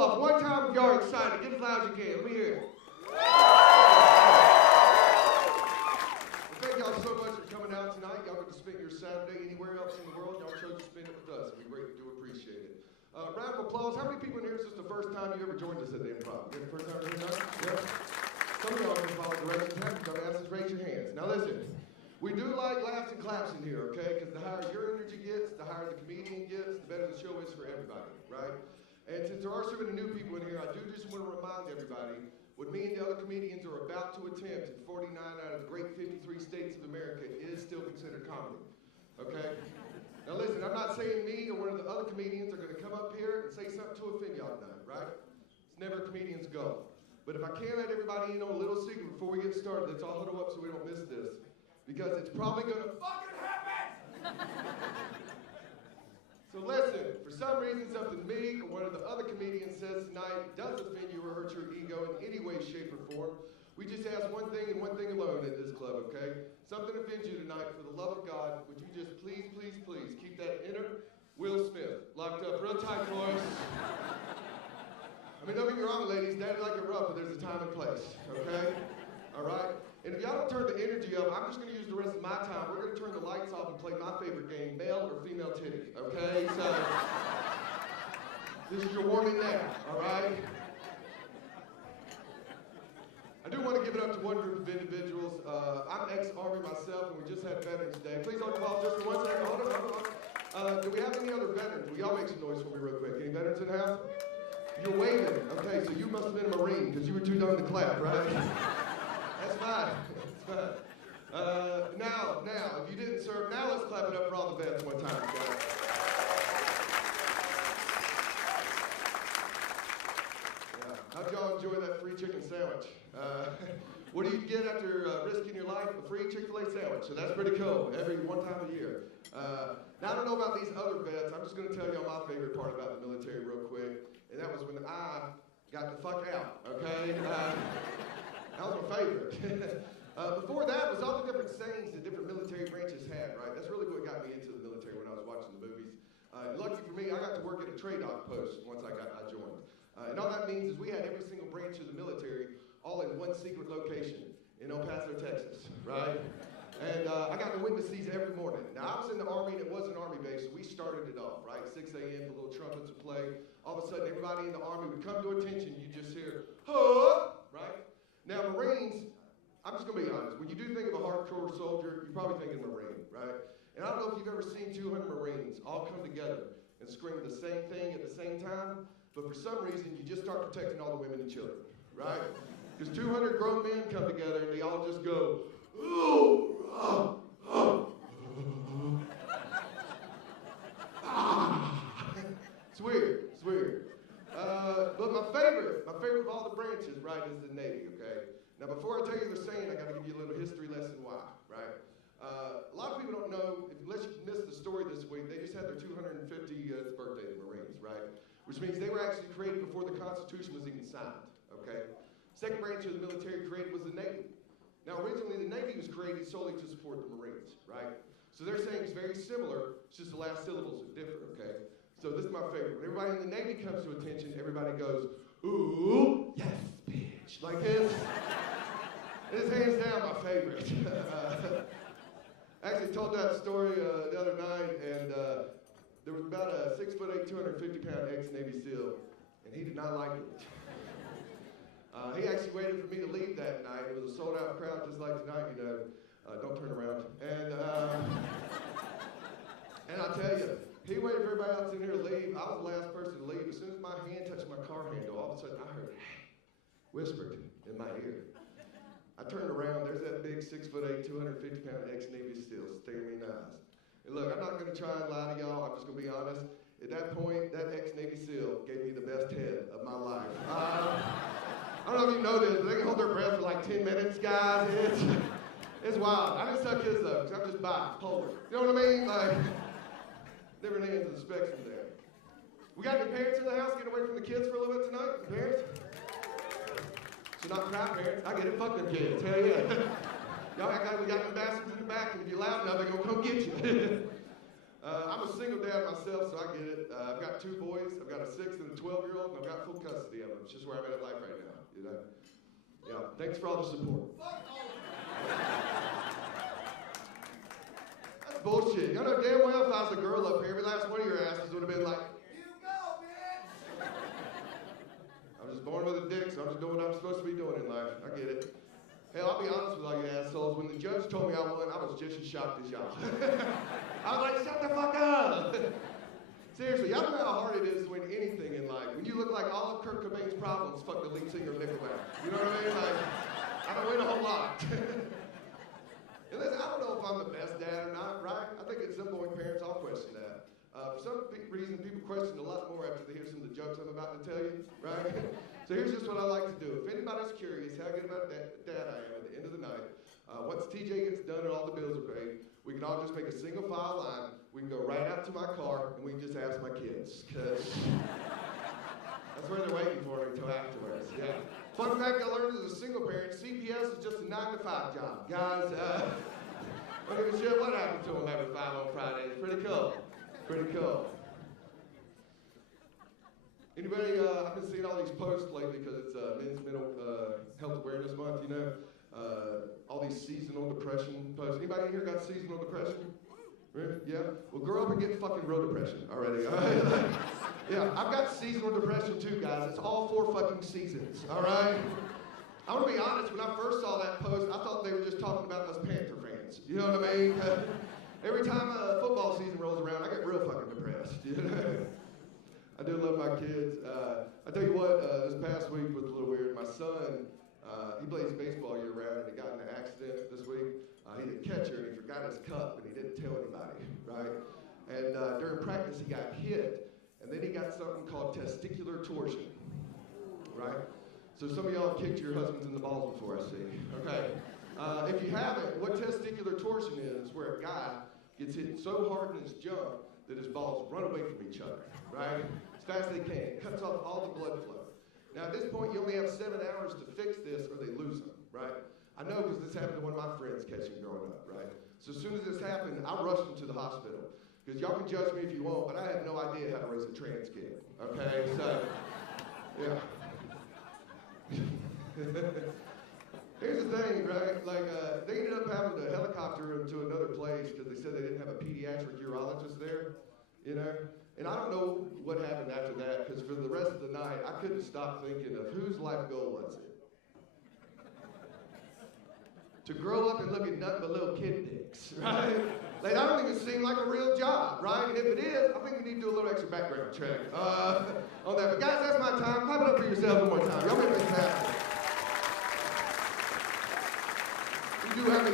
off one time if y'all are excited. Get as loud as you can. Let me hear it. Thank y'all so much for coming out tonight. Y'all get to spend your Saturday anywhere else in the world. Y'all chose to spend it with us. We greatly do appreciate it. Round of applause. How many people in here is this the first time you ever joined us at the Improv? You the first time you ever done it? Yeah. Some of y'all can follow directions. Have you dumbasses? Raise your hands. Now listen, we do like laughs and claps in here, okay? Because the higher your energy gets, the higher the comedian gets, the better the show is for everybody, right? And since there are so many new people in here, I do just want to remind everybody what me and the other comedians are about to attempt in 49 out of the great 53 states of America is still considered comedy, okay? Now listen, I'm not saying me or one of the other comedians are going to come up here and say something to offend y'all tonight, right? It's never a comedian's goal. But if I can let everybody in on a little secret before we get started, let's all huddle up so we don't miss this. Because it's probably going to fucking happen! So listen, for some reason something me or one of the other comedians says tonight does offend you or hurt your ego in any way, shape, or form, we just ask one thing and one thing alone at this club, okay? Something offends you tonight, for the love of God, would you just please, please, please keep that inner Will Smith locked up real tight, boys. I mean, don't get me wrong, ladies, daddy like it rough, but there's a time and place, okay? All right? And if y'all don't turn the energy up, I'm just going to use the rest of my time. We're going to turn the lights off and play my favorite game, male or female titty, okay? So, this is your warning now, all right? I do want to give it up to one group of individuals. I'm ex-Army myself, and we just had Veterans Day. Please hold the ball just for 1 second. Hold on. Do we have any other veterans? Will y'all make some noise for me real quick? Any veterans in the house? You're waving. Okay, so you must have been a Marine, because you were too dumb to clap, right? That's fine. That's fine. Now, if you didn't serve, now let's clap it up for all the vets one time, guys. Yeah. How'd y'all enjoy that free chicken sandwich? What do you get after risking your life? A free Chick-fil-A sandwich. So that's pretty cool. Every one time a year. Now I don't know about these other vets. I'm just going to tell y'all my favorite part about the military real quick, and that was when I got the fuck out. Okay. That was my favorite. Before that was all the different sayings that different military branches had, right? That's really what got me into the military when I was watching the movies. Lucky for me, I got to work at a trade outpost once I joined. And all that means is we had every single branch of the military all in one secret location in El Paso, Texas, right? And I got to witness these every morning. Now, I was in the Army, and it was an Army base, so we started it off, right? 6 a.m., the little trumpets would play. All of a sudden, everybody in the Army would come to attention. You just hear, huh, right? Now, Marines, I'm just going to be honest. When you do think of a hardcore soldier, you probably think of a Marine, right? And I don't know if you've ever seen 200 Marines all come together and scream the same thing at the same time, but for some reason, you just start protecting all the women and children, right? Because 200 grown men come together, and they all just go, ooh, It's weird. It's weird. But my favorite of all the branches, right, is the Navy, okay? Now, before I tell you the saying, I got to give you a little history lesson why, right? A lot of people don't know, unless you missed the story this week, they just had their 250th birthday, the Marines, right? Which means they were actually created before the Constitution was even signed, okay? Second branch of the military created was the Navy. Now, originally, the Navy was created solely to support the Marines, right? So their saying is very similar, it's just the last syllables are different, okay? So this is my favorite. When everybody in the Navy comes to attention, everybody goes, ooh, yes, bitch. Like this. It's hands down my favorite. I actually told that story the other night, and there was about a 6'8", 250-pound ex-Navy SEAL, and he did not like it. He actually waited for me to leave that night. It was a sold-out crowd just like tonight, you know. Don't turn around. And I'll tell you, he waited for everybody else in here to leave. I was the last person to leave. As soon as my hand touched my car handle, all of a sudden I heard, whispered in my ear. I turned around, there's that big 6'8", 250-pound ex-Navy SEAL staring me in the eyes. And look, I'm not gonna try and lie to y'all, I'm just gonna be honest. At that point, that ex-Navy SEAL gave me the best head of my life. I don't know if you know this, but they can hold their breath for like 10 minutes, guys. It's wild. I didn't suck his though, because I'm just bi, polar. You know what I mean? Like, different ends of the spectrum there. We got any parents in the house? Get away from the kids for a little bit tonight? Parents? So not cry, parents. I get it. Fuck them kids. Hell yeah. Y'all act like we got ambassadors in the back, and if you're loud enough, they're going to come get you. I'm a single dad myself, so I get it. I've got 2 boys. I've got a 6 and a 12-year-old, and I've got full custody of them. It's just where I'm at in life right now, you know. Yeah, thanks for all the support. That's bullshit. Y'all know damn well if I was a girl up here, every last one of your asses would have been like, you go, bitch! I was just born with a dick, so I'm just doing what I'm supposed to be doing in life. I get it. Hell, I'll be honest with all you assholes. When the judge told me I won, I was just as shocked as y'all. I was like, shut the fuck up! Seriously, y'all know how hard it is to win anything in life. When you look like all of Kurt Cobain's problems, fuck the lead singer of Nickelback. You know what I mean? Like, I don't win a whole lot. And listen, I don't know if I'm the best dad or not, right? I think at some point parents all question that. For some reason, people question a lot more after they hear some of the jokes I'm about to tell you, right? So here's just what I like to do. If anybody's curious how good about dad I am at the end of the night, once TJ gets done and all the bills are paid, we can all just make a single file line. We can go right out to my car and we can just ask my kids, because that's where they're waiting for me until afterwards. Yeah. Fun fact I learned as a single parent, CPS is just a 9-to-5 job. Guys, don't give a shit what happened to them every 5 on Fridays. Pretty cool. Pretty cool. Anybody, I've been seeing all these posts lately because it's Men's Mental Health Awareness Month, you know. All these seasonal depression posts. Anybody in here got seasonal depression? Really? Yeah? Well, grow up and get fucking real depression already, all right? Yeah, I've got seasonal depression too, guys. It's all 4 fucking seasons, all right? I'm gonna be honest, when I first saw that post, I thought they were just talking about us Panther fans. You know what I mean? Every time football season rolls around, I get real fucking depressed, you know? I do love my kids. I tell you what, this past week was a little weird. My son, he plays baseball year-round, and he got in an accident this week. He's a catcher, and he forgot his cup, and he didn't tell anybody, right? And during practice, he got hit, and then he got something called testicular torsion, right? So some of y'all have kicked your husbands in the balls before, I see. Okay. If you haven't, what testicular torsion is where a guy gets hit so hard in his junk that his balls run away from each other, right? As fast as they can. It cuts off all the blood flow. Now, at this point, you only have 7 hours to fix this or they lose them, right? I know because this happened to one of my friends catching growing up, right? So as soon as this happened, I rushed him to the hospital. Because y'all can judge me if you want, but I had no idea how to raise a trans kid, okay? So, yeah. Here's the thing, right? Like, they ended up having to helicopter him to another place because they said they didn't have a pediatric urologist there, you know? And I don't know what happened after that, because for the rest of the night, I couldn't stop thinking of whose life goal was it? To grow up and look at nothing but little kid dicks, right? Like, that don't even seem like a real job, right? And if it is, I think we need to do a little extra background check on that. But guys, that's my time. Clap it up for yourselves one more time. Y'all make this happen. You do have